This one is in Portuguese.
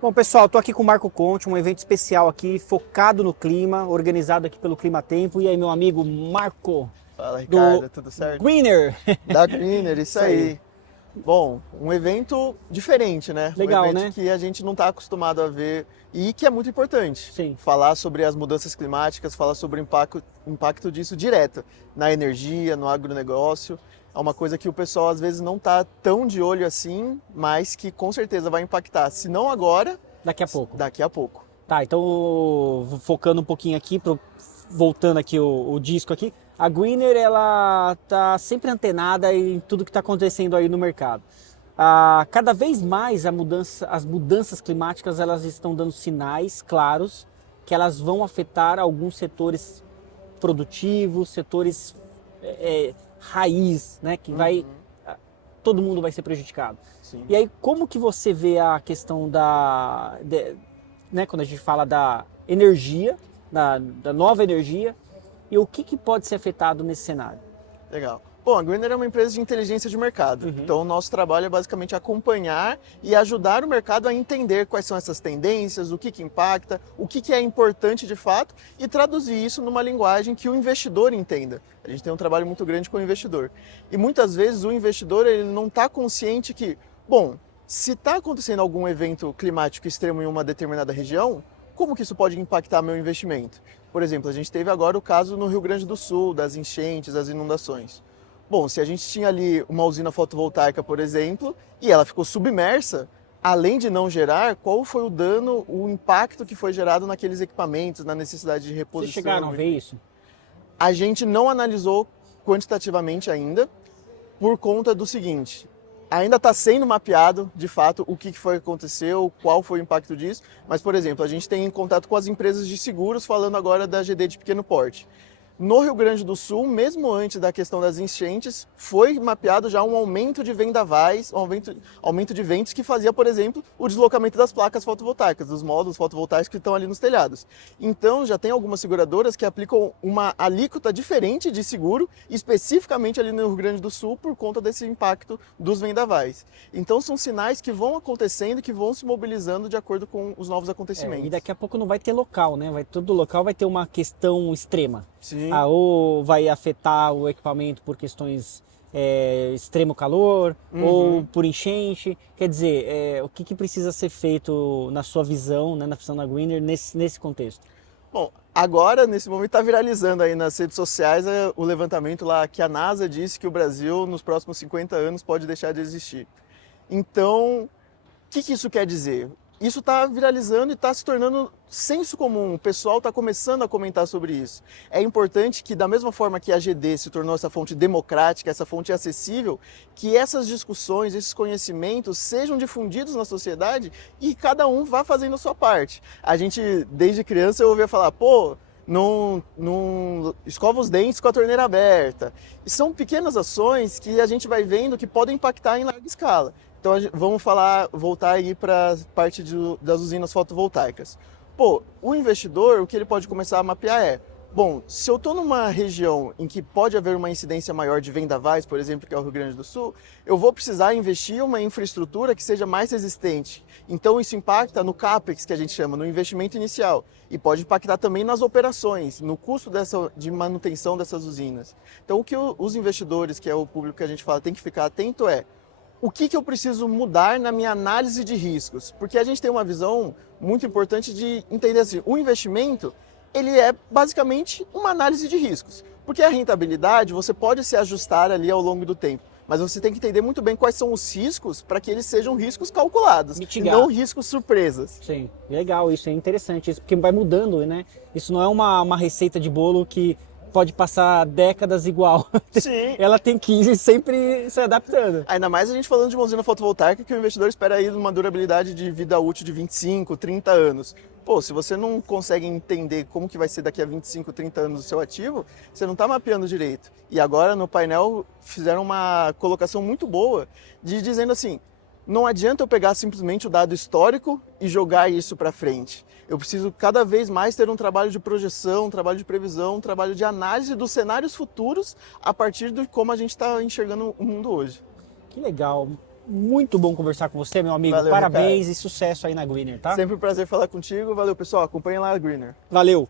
Bom, pessoal, estou aqui com o Marco Conte, um evento especial aqui, focado no clima, organizado aqui pelo Clima Tempo. E aí, meu amigo Marco, Fala, do Ricardo, tudo certo? Greener. Da Greener, isso Isso aí. aí. Bom, um evento diferente, né? Um Legal, evento né? que a gente não está acostumado a ver e que é muito importante. Sim. Falar sobre as mudanças climáticas, falar sobre o impacto disso direto na energia, no agronegócio. É uma coisa que o pessoal às vezes não está tão de olho assim, mas que com certeza vai impactar, se não agora, Daqui a pouco. daqui a pouco. Tá, então focando um pouquinho aqui, voltando aqui o disco aqui. A Greener, ela tá sempre antenada em tudo que está acontecendo aí no mercado. Cada vez mais as mudanças climáticas elas estão dando sinais claros que elas vão afetar alguns setores produtivos, setores raiz, né, que vai Uhum, todo mundo vai ser prejudicado. sim. E aí como que você vê a questão né, quando a gente fala da energia, da nova energia, e o que pode ser afetado nesse cenário? Legal. Bom, a Greener é uma empresa de inteligência de mercado. Uhum. Então, o nosso trabalho é basicamente acompanhar e ajudar o mercado a entender quais são essas tendências, o que impacta, o que é importante de fato e traduzir isso numa linguagem que o investidor entenda. A gente tem um trabalho muito grande com o investidor. E muitas vezes o investidor ele não está consciente que, bom, se está acontecendo algum evento climático extremo em uma determinada região, como que isso pode impactar meu investimento? Por exemplo, a gente teve agora o caso no Rio Grande do Sul, das enchentes, das inundações. Bom, se a gente tinha ali uma usina fotovoltaica, por exemplo, e ela ficou submersa, além de não gerar, qual foi o dano, o impacto que foi gerado naqueles equipamentos, na necessidade de Vocês chegaram reposição, a ver enfim. isso? A gente não analisou quantitativamente ainda, por conta do seguinte: ainda está sendo mapeado, de fato, o que foi que aconteceu, qual foi o impacto disso, mas, por exemplo, a gente tem contato com as empresas de seguros, falando agora da GD de pequeno porte. No Rio Grande do Sul, mesmo antes da questão das enchentes, foi mapeado já um aumento de vendavais, aumento de ventos que fazia, por exemplo, o deslocamento das placas fotovoltaicas, dos módulos fotovoltaicos que estão ali nos telhados. Então, já tem algumas seguradoras que aplicam uma alíquota diferente de seguro, especificamente ali no Rio Grande do Sul, por conta desse impacto dos vendavais. Então, são sinais que vão acontecendo, que vão se mobilizando de acordo com os novos E acontecimentos. daqui a pouco não vai ter local, né? Todo local vai ter uma questão extrema. Sim. Ou vai afetar o equipamento por questões extremo calor, ou Uhum. por enchente. Quer dizer, o que precisa ser feito na sua visão, né, na visão da Greener, nesse contexto? Bom, agora, nesse momento, está viralizando aí nas redes sociais o levantamento lá que a NASA disse que o Brasil, nos próximos 50 anos, pode deixar de existir. Então, o que isso quer dizer? Isso está viralizando e está se tornando senso comum. O pessoal está começando a comentar sobre isso. É importante que, da mesma forma que a GD se tornou essa fonte democrática, essa fonte acessível, que essas discussões, esses conhecimentos sejam difundidos na sociedade e cada um vá fazendo a sua parte. A gente, desde criança, eu ouvia falar, pô, não escova os dentes com a torneira aberta. E são pequenas ações que a gente vai vendo que podem impactar em larga escala. Então vamos voltar aí para a parte das usinas fotovoltaicas. Pô, o investidor, o que ele pode começar a mapear é, bom, se eu estou numa região em que pode haver uma incidência maior de vendavais, por exemplo, que é o Rio Grande do Sul, eu vou precisar investir em uma infraestrutura que seja mais resistente. Então isso impacta no CAPEX, que a gente chama, no investimento inicial, e pode impactar também nas operações, no custo de manutenção dessas usinas. Então o que os investidores, que é o público que a gente fala, tem que ficar atento é, o que eu preciso mudar na minha análise de riscos? Porque a gente tem uma visão muito importante de entender assim, o investimento, ele é basicamente uma análise de riscos. Porque a rentabilidade, você pode se ajustar ali ao longo do tempo, mas você tem que entender muito bem quais são os riscos para que eles sejam riscos calculados e não Mitigar. riscos surpresas. Sim, legal, isso é interessante, isso porque vai mudando, né? Isso não é uma receita de bolo que pode passar décadas igual. Sim. Ela tem que ir sempre se adaptando. Ainda mais a gente falando de uma usina fotovoltaica que o investidor espera aí uma durabilidade de vida útil de 25, 30 anos. Pô, se você não consegue entender como que vai ser daqui a 25, 30 anos o seu ativo, você não está mapeando direito. E agora no painel fizeram uma colocação muito boa de dizendo assim, não adianta eu pegar simplesmente o dado histórico e jogar isso para frente. Eu preciso cada vez mais ter um trabalho de projeção, um trabalho de previsão, um trabalho de análise dos cenários futuros a partir de como a gente está enxergando o mundo hoje. Que legal. muito bom conversar com você, meu amigo. Valeu, Parabéns e sucesso aí na Greener, tá? Sempre um prazer falar contigo. Valeu, pessoal. Acompanhem lá a Greener. Valeu!